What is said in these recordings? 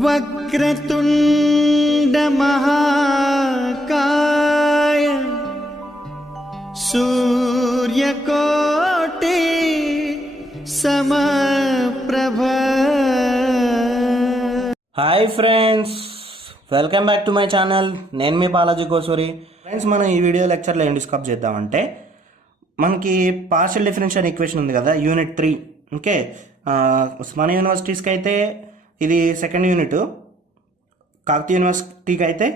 వక్రతుండ మహాకాయ సూర్యకోటి సమప్రభ. Hi friends, welcome back to my channel. నేను మీ బాలాజీ కోసూరి. ఫ్రెండ్స్, మనం ఈ వీడియో లెక్చర్లో ఏం డిస్కస్ చేద్దామంటే, మనకి పార్షియల్ డిఫరెన్షియల్ ఈక్వేషన్ ఉంది కదా, యూనిట్ 3. ఓకే, మన యూనివర్సిటీస్కి అయితే ఇది సెకండ్ యూనిట్, కాకతీయ యూనివర్సిటీకి అయితే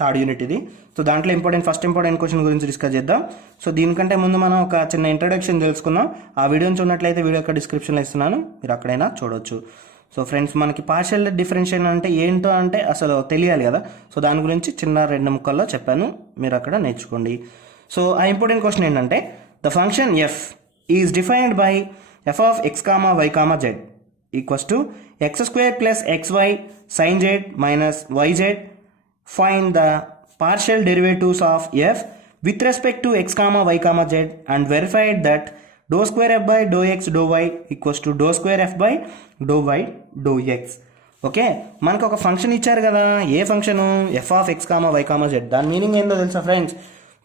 థర్డ్ యూనిట్ ఇది. సో దాంట్లో ఫస్ట్ ఇంపార్టెంట్ క్వశ్చన్ గురించి డిస్కస్ చేద్దాం. సో దీనికంటే ముందు మనం ఒక చిన్న ఇంట్రడక్షన్ తెలుసుకుందాం. ఆ వీడియోని చూడనట్లయితే వీడియో యొక్క డిస్క్రిప్షన్లో ఇస్తున్నాను, మీరు అక్కడైనా చూడవచ్చు. సో ఫ్రెండ్స్, మనకి పార్షియల్ డిఫరెన్షియేషన్ అంటే ఏంటో అంటే అసలు తెలియాలి కదా. సో దాని గురించి చిన్న 2 ముక్కల్లో చెప్పాను, మీరు అక్కడ నేర్చుకోండి. సో ఆ ఇంపార్టెంట్ క్వశ్చన్ ఏంటంటే, the function F is defined by F of X comma Y comma Z equals to X square plus XY sin z minus YZ. Find the partial derivatives of f with respect to x comma y comma z and verified that dou square f by dou x dou y equals to dou square f by dou y dou x. Okay, మనకు ఒక function ఇచ్చారు కదా, ఏ function? F of X comma Y comma Z. దాని meaning ఏందో తెలుసా friends?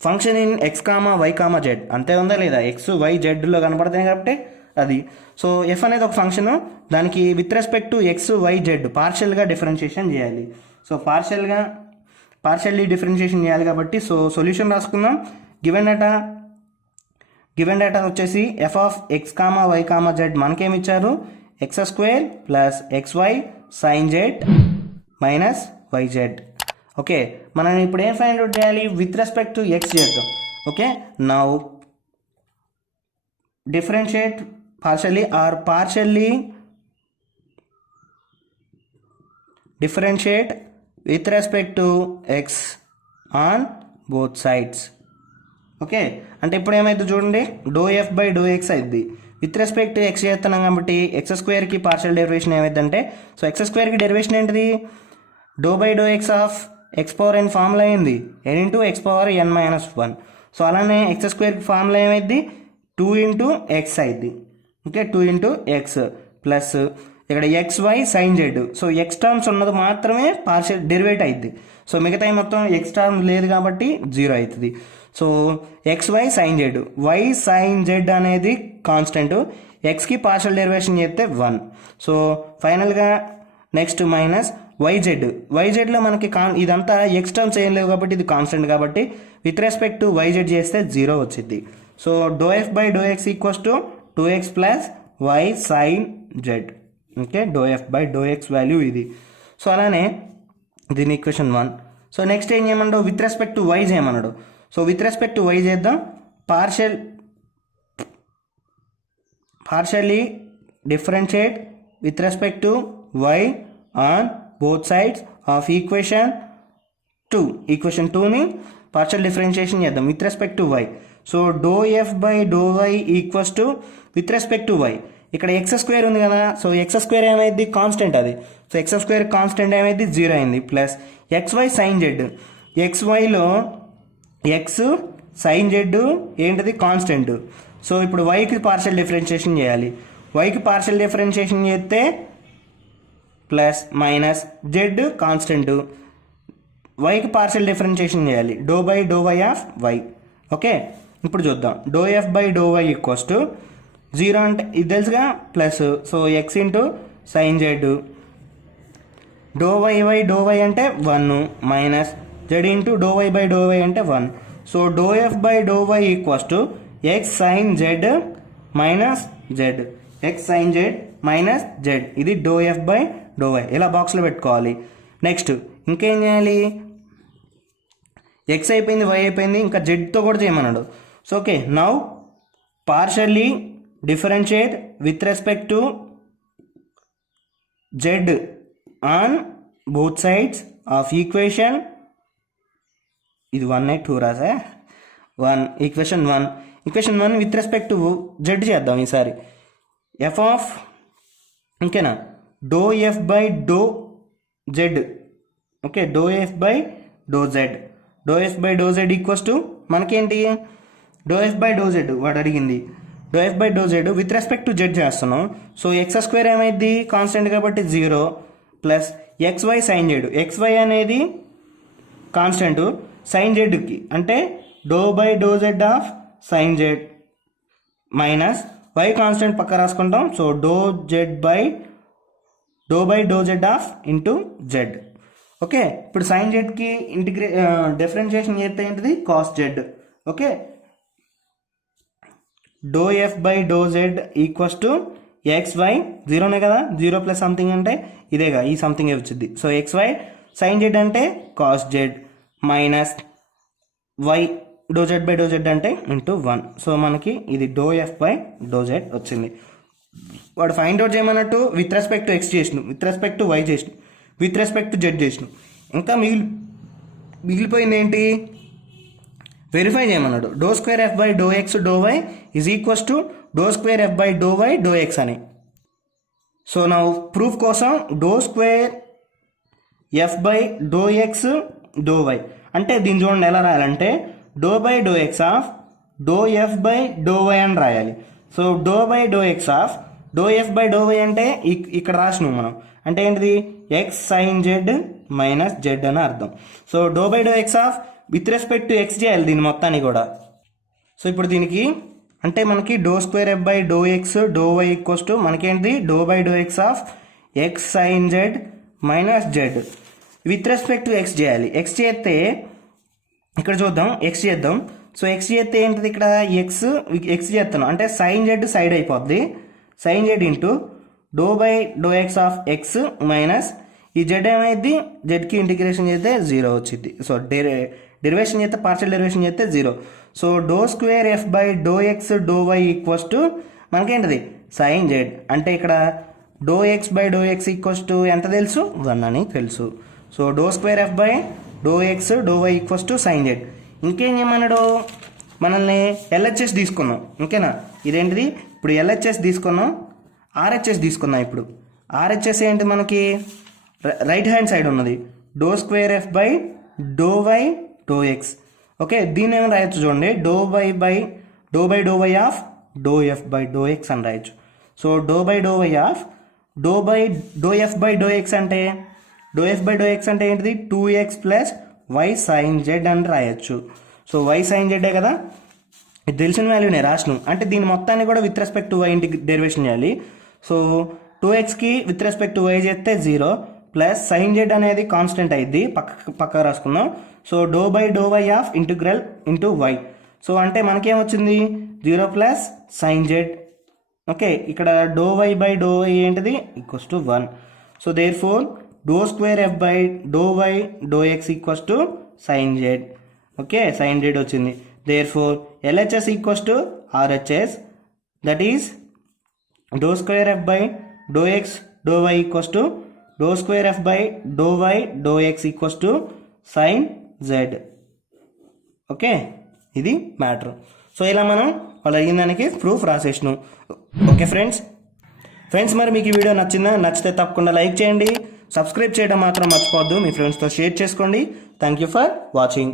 Function in X comma Y comma Z, అంతే ఉందా లేదా? ఎక్స్ వై జెడ్లో కనపడతాయి కాబట్టి అది. సో ఎఫ్ అనేది ఒక ఫంక్షను, దానికి with respect to X Y Z పార్షియల్గా డిఫరెన్షియేషన్ చేయాలి. సో పార్షియల్లీ డిఫరెన్షియేషన్ చేయాలి కాబట్టి సో సొల్యూషన్ రాసుకుందాం. గివెన్ డేటా వచ్చేసి F of X comma Y comma Z మనకేమిచ్చారు? X square plus XY sin z minus YZ. Okay, మనం ఇప్పుడు ఏం ఫైండ్ అవుట్ చేయాలి? విత్ రెస్పెక్ట్ టు ఎక్స్ చేద్దాం. Okay, now differentiate partially or partially differentiate with respect to x on both sides. Okay, అంటే ఇప్పుడు ఏమైంది చూడండి, do F by do X అయింది. విత్ రెస్పెక్ట్ టు ఎక్స్ చేస్తున్నాం కాబట్టి ఎక్స్ స్క్వేర్కి పార్షియల్ డెరివేషన్ ఏమైందంటే, సో ఎక్స్ స్క్వేర్కి డెరివేషన్ ఏంటిది? Do by do X of X power N formula అయింది, n into X power n minus 1. So అలానే X స్క్వేర్కి ఫార్ములా ఏమైంది? 2 ఇంటూ ఎక్స్ అయింది. ఓకే, 2 ఇంటూ ఎక్స్ ప్లస్ ఇక్కడ XY sin z. So X terms ఉన్నది మాత్రమే partial డెరివేట్ అయింది. So మిగతా మొత్తం ఎక్స్ టర్మ్ లేదు కాబట్టి 0 అవుతుంది. So XY sin z, y sin z అనేది కాన్స్టెంట్, ఎక్స్కి పార్షియల్ డెరివేషన్ చేస్తే 1. సో ఫైనల్గా నెక్స్ట్ మైనస్ YZలో మనకి ఇదంతా ఎక్స్ టర్మ్స్ ఏం లేవు కాబట్టి ఇది కాన్స్టెంట్ కాబట్టి విత్ రెస్పెక్ట్ టు YZ చేస్తే 0 వచ్చింది. So do F by do X equals to 2x plus y sin z. Okay, do F by do X value ఇది. సో అలానే దీని ఈక్వేషన్ 1. సో నెక్స్ట్ ఏం చేయమన్నాడు? విత్ రెస్పెక్ట్ టు y చేయమన్నాడు. So with respect to y చేద్దాం. Partially differentiate with respect to y on both sides of equation 2ని partial differentiation చేద్దాం with respect to y. So do F by do Y equals to with respect to Y. ఇక్కడ X square ఉంది కదా, so X square ఏమైంది? Constant అది. So X square constant ఏమైంది? 0 అయింది. Plus XY sin z, XYలో X sine Z ఏంటిది? Constant. So ఇప్పుడు వైకి పార్షియల్ డిఫరెన్షియేషన్ చేయాలి. వైకి పార్షియల్ డిఫరెన్షియేషన్ చేస్తే ప్లస్ మైనస్ జెడ్ కాన్స్టెంట్, వైకి పార్షియల్ డిఫరెన్షియేషన్ చేయాలి. Do by do Y of Y. Okay, ఇప్పుడు చూద్దాం. Do F by do Y equals to 0 అంటే ఇది తెలుసుగా, plus so X into sine Z, do Y by do Y అంటే 1 minus Z into do Y by do Y అంటే 1. So do F by do Y equals to X sine Z minus Z, X sine Z minus Z. ఇది do F by do Y. ఇలా బాక్స్లో పెట్టుకోవాలి. Next ఇంకేం చేయాలి? X అయిపోయింది, why అయిపోయింది, ఇంకా జెడ్తో కూడా చేయమన్నాడు. So okay, now partially differentiate with respect to Z on both sides of equation. ఇది 1 రాసా, 1 equation 1 with respect to Z చేద్దాం ఈసారి. ఎఫ్ ఆఫ్ ఇంకేనా do F by do Z. Okay, do F by do Z, do F by do Z equals to మనకేంటి? Do F by do Z వాడు అడిగింది. Do F by do Z with respect to Z చేస్తున్నాం. So X square ఏమైంది? Constant కాబట్టి 0 plus XY sine Z, XY అనేది constant, sine జెడ్కి అంటే do by do Z of sine Z minus y constant పక్క రాసుకుంటాం. So do by do Z of into Z. Okay, ఇప్పుడు sine జెడ్కి differentiation చేస్తే ఏంటిది cos Z. Okay, do F by do Z equals to XY, జీరోనే కదా, zero plus something అంటే ఇదేగా, ఈ సంథింగ్ వచ్చింది. సో XY సైన్ జెడ్ అంటే cos Z minus y do Z by do Z అంటే ఇంటూ 1. సో మనకి ఇది do F by do Z వచ్చింది. వాడు ఫైండ్ అవుట్ చేయమన్నట్టు విత్ రెస్పెక్ట్ టు ఎక్స్ చేసిన, విత్ రెస్పెక్ట్ టు వై చేసిన, విత్ రెస్పెక్ట్ టు జెడ్ చేసిన. ఇంకా మిగిలిపోయింది ఏంటి, వెరిఫై చేయమన్నాడు. Do square F by do X do Y is equals to do square F by do Y do X అని. So నా proof కోసం do square F by do X do Y అంటే దీన్ని చూడండి ఎలా రాయాలంటే do by do X of do F by do Y అని రాయాలి. So do by do X of do F by do Y అంటే ఇక్కడ రాసినాం మనం, అంటే ఏంటిది X sine Z minus Z అని అర్థం. So do by do X of with respect to X చేయాలి దీని మొత్తాన్ని కూడా. సో ఇప్పుడు దీనికి అంటే మనకి do square F by do X do Y equals to మనకేంటిది do by do X of X sine Z minus Z with respect to X చేయాలి. ఎక్స్ చేస్తే ఇక్కడ చూద్దాం, ఎక్స్ చేద్దాం. సో ఎక్స్ చేస్తే ఏంటిది ఇక్కడ ఎక్స్ చేస్తాను అంటే సైన్ జెడ్ సైడ్ అయిపోద్ది, sine Z into do by do X of X minus ఈ జెడ్ ఏమైంది, జెడ్కి ఇంటిగ్రేషన్ చేస్తే 0 వచ్చింది. సో డెరివేషన్ చేస్తే పార్షియల్ డెరివేషన్ చేస్తే 0. So do square F by do X do Y equals to మనకేంటిది సైన్ జెడ్, అంటే ఇక్కడ do X by do X equals to ఎంత తెలుసు 1 అని తెలుసు. So do square F by do X do Y equals to sine Z. ఇంకేం చేయమన్నాడు, మనల్ని ఎల్హెచ్ఎస్ తీసుకున్నాం. ఓకేనా, ఇదేంటిది ఇప్పుడు ఎల్హెచ్ఎస్ తీసుకున్నాం, ఆర్హెచ్ఎస్ తీసుకున్నాం. ఇప్పుడు ఆర్హెచ్ఎస్ ఏంటి మనకి రైట్ హ్యాండ్ సైడ్ ఉన్నది do square F by do Y do X. Okay, దీన్ని ఏమైనా రాయొచ్చు చూడండి, do by do Y of do F by do X అని రాయొచ్చు. So do by do Y of do F by do X అంటే do F by do X అంటే ఏంటిది 2x plus why sign Z అని రాయొచ్చు. So why sign జెడ్డే కదా, ఇది తెలిసిన వాల్యూనే రాసినాం, అంటే దీని మొత్తాన్ని కూడా విత్ రెస్పెక్ట్ టు వై ఇంటికి డెరివేషన్ చేయాలి. సో 2xకి విత్ రెస్పెక్ట్ టు వై చేస్తే 0 ప్లస్ సైన్ జెడ్ అనేది కాన్స్టెంట్ అయింది, పక్క రాసుకుందాం. So do by do Y of integral into Y. So అంటే మనకేమొచ్చింది 0 ప్లస్ సైన్ జెడ్. ఓకే, ఇక్కడ do Y by do Y ఏంటిది equals to 1. So therefore do square F by do Y do X equals to sine Z. Okay, sign Z వచ్చింది. Therefore LHS equals to RHS, that is do square F by do X do Y equals to do square F by do Y do X equals to sine Z. Okay, ఇది matter. So ఇలా మనం వాళ్ళు అడిగిన దానికి proof రాసేసినాం. Okay friends మరి మీకు ఈ video నచ్చిందా? నచ్చితే తప్పకుండా లైక్ చేయండి, సబ్స్క్రైబ్ చేయడం మాత్రం మర్చిపోవద్దు, మీ ఫ్రెండ్స్తో షేర్ చేసుకోండి. Thank you for watching.